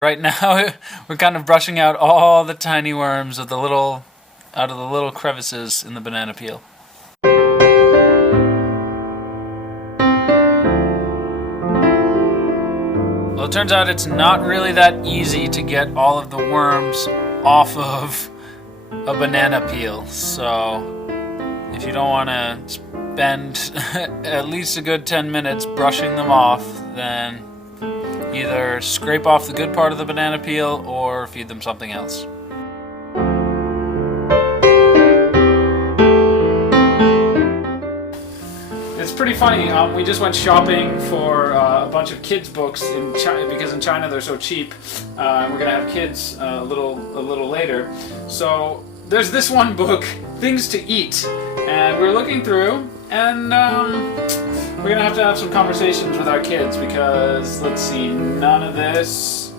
Right now, we're kind of brushing out all the tiny worms out of the little crevices in the banana peel. Well, it turns out it's not really that easy to get all of the worms off of a banana peel. So, if you don't want to spend at least a good 10 minutes brushing them off, then either scrape off the good part of the banana peel or feed them something else. It's pretty funny. We just went shopping for a bunch of kids' books in China because in China they're so cheap. We're gonna have kids a little later. So there's this one book, Things to Eat, and we're looking through, and we're gonna have to have some conversations with our kids because, let's see, none of this.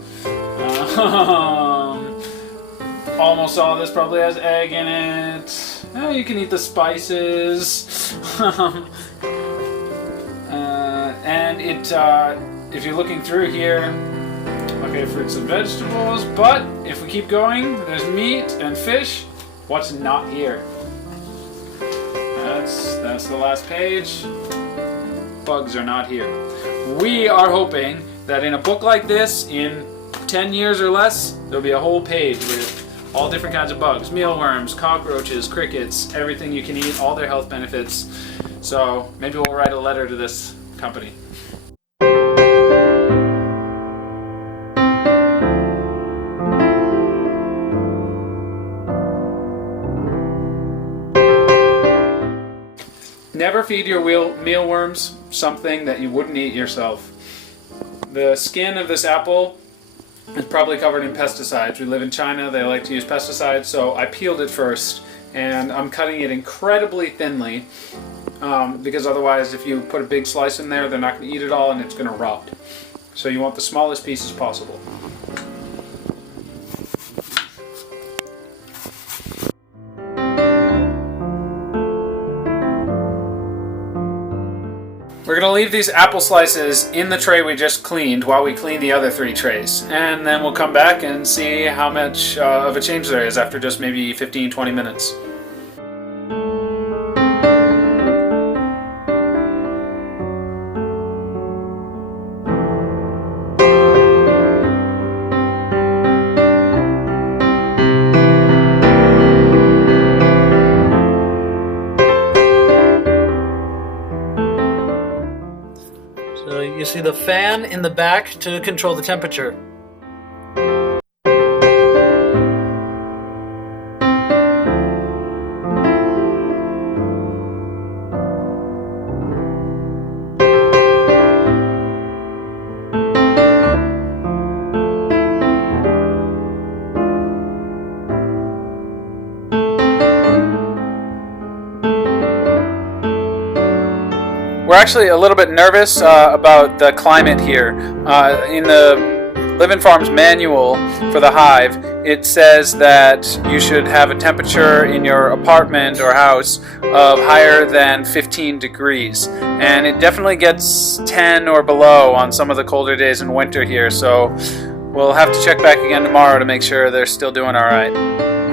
Almost all of this probably has egg in it. You can eat the spices. And if you're looking through here, okay, fruits and vegetables, but if we keep going, there's meat and fish. What's not here? That's the last page. Bugs are not here. We are hoping that in a book like this, in 10 years or less, there'll be a whole page with all different kinds of bugs. Mealworms, cockroaches, crickets, everything you can eat, all their health benefits. So maybe we'll write a letter to this company. Never feed your mealworms something that you wouldn't eat yourself. The skin of this apple is probably covered in pesticides. We live in China, they like to use pesticides, so I peeled it first, and I'm cutting it incredibly thinly, because otherwise if you put a big slice in there, they're not going to eat it all and it's going to rot. So you want the smallest pieces possible. We're going to leave these apple slices in the tray we just cleaned while we clean the other 3 trays. And then we'll come back and see how much of a change there is after just maybe 15-20 minutes. So you see the fan in the back to control the temperature. We're actually a little bit nervous about the climate here. In the Livin Farm's manual for the hive, it says that you should have a temperature in your apartment or house of higher than 15 degrees. And it definitely gets 10 or below on some of the colder days in winter here, so we'll have to check back again tomorrow to make sure they're still doing all right.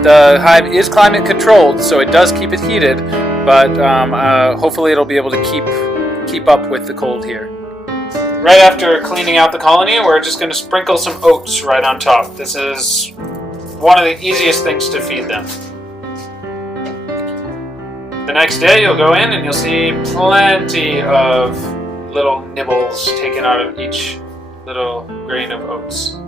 The hive is climate controlled, so it does keep it heated, but hopefully it'll be able to keep up with the cold here. Right after cleaning out the colony, we're just going to sprinkle some oats right on top. This is one of the easiest things to feed them. The next day you'll go in and you'll see plenty of little nibbles taken out of each little grain of oats.